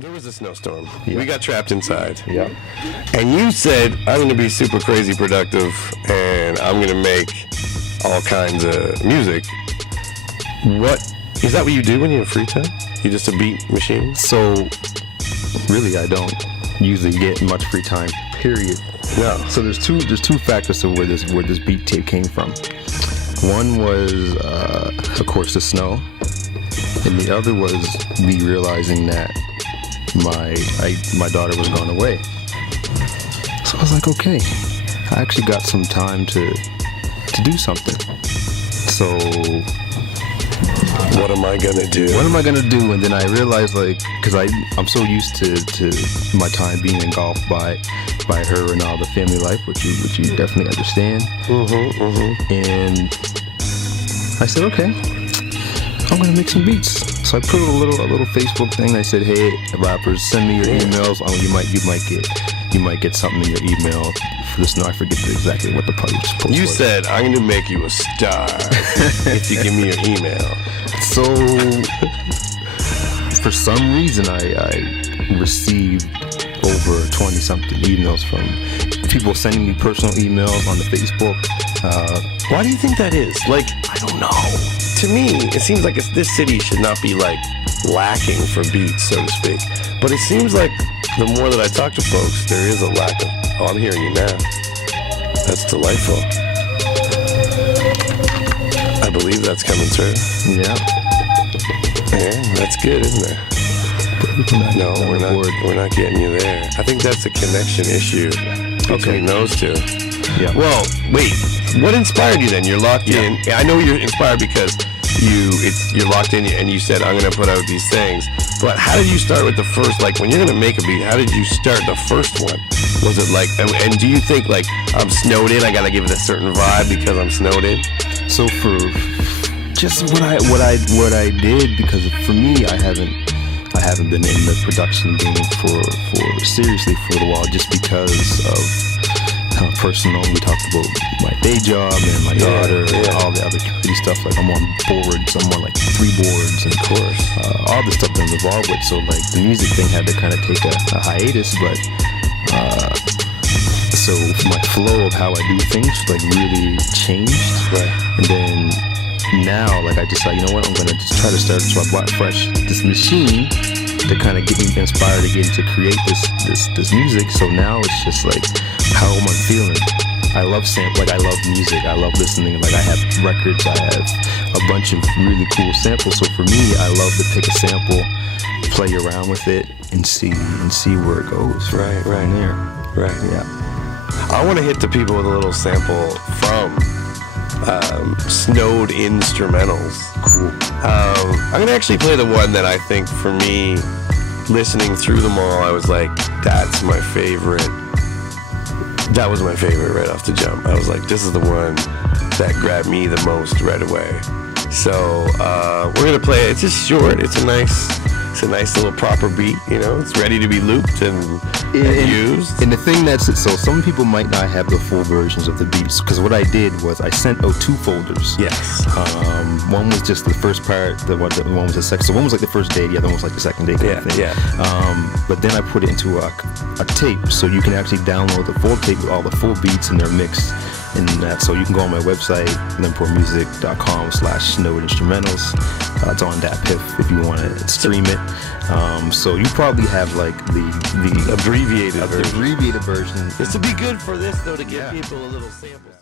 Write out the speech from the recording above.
There was a snowstorm. Yeah. We got trapped inside. Yeah. And you said, I'm going to be super crazy productive and I'm going to make all kinds of music. What is that what you do when you have free time? You just a beat machine? So, really, I don't usually get much free time, period. No. So there's two factors to where this beat tape came from. One was, of course, the snow. And the other was me realizing that my daughter was gone away. So I was like, okay, I actually got some time to do something. So what am I gonna do? What am I gonna do? And then I realized, like, because I'm so used to my time being engulfed by her and all the family life, which you definitely understand. And I said, okay, I'm gonna make some beats. So I put a little Facebook thing. I said, hey, rappers, send me your emails. Oh, you might get something in your email for this. No, I forget exactly what the post was. You said, I'm gonna make you a star if you give me your email. So for some reason, I received over 20-something emails from people sending me personal emails on the Facebook. Why do you think that is? Like, I don't know. To me, it seems like this city should not be like lacking for beats, so to speak. But it seems like the more that I talk to folks, there is a lack of. Oh, I'm hearing you now. That's delightful. I believe that's coming through. Yeah. Yeah, that's good, isn't it? No, we're not getting you there. I think that's a connection issue between those two. Yeah. Well, wait. What inspired you then? You're locked in. I know you're inspired because you're locked in and you said, I'm going to put out these things. But how did you start with the first, like, when you're going to make a beat, how did you start the first one? Was it like, and do you think, like, I'm snowed in, I got to give it a certain vibe because I'm snowed in? So for just what I did, because for me, I haven't been in the production game for seriously for a little while, just because of personal. We talked about my day job and my daughter and all the other community stuff. Like, I'm on boards, I'm on like 3 boards, and of course all the stuff that I'm involved with. So like the music thing had to kind of take a hiatus, but so my flow of how I do things like really changed. Right. And then now, like, I decided, you know what, I'm gonna just try to start. So I bought this machine to kind of get me inspired again to create this music. So now it's just like, how am I feeling? I love I love music. I love listening. Like, I have records. I have a bunch of really cool samples. So for me, I love to pick a sample, play around with it, and see where it goes. From there. Right. Yeah. I want to hit the people with a little sample from Snowed Instrumentals. Cool. I'm going to actually play the one that I think, for me, listening through them all, I was like, that's my favorite. That was my favorite right off the jump. I was like, this is the one that grabbed me the most right away. So we're going to play it. It's just short. It's a nice little proper beat, you know. It's ready to be looped and used. And the thing so some people might not have the full versions of the beats, because what I did was I sent out 2 folders. Yes. One was just the first part, the one was the second. So one was like the first day, the other one was like the second day kind of thing. Yeah. But then I put it into a tape, so you can actually download the full tape with all the full beats and their mix. And that, so you can go on my website, LinPromusic.com/snowedinstrumentals. It's on that PIF if you want to stream it. So you probably have like the abbreviated version. Abbreviated version. This would be good for this, though, to give people a little sample.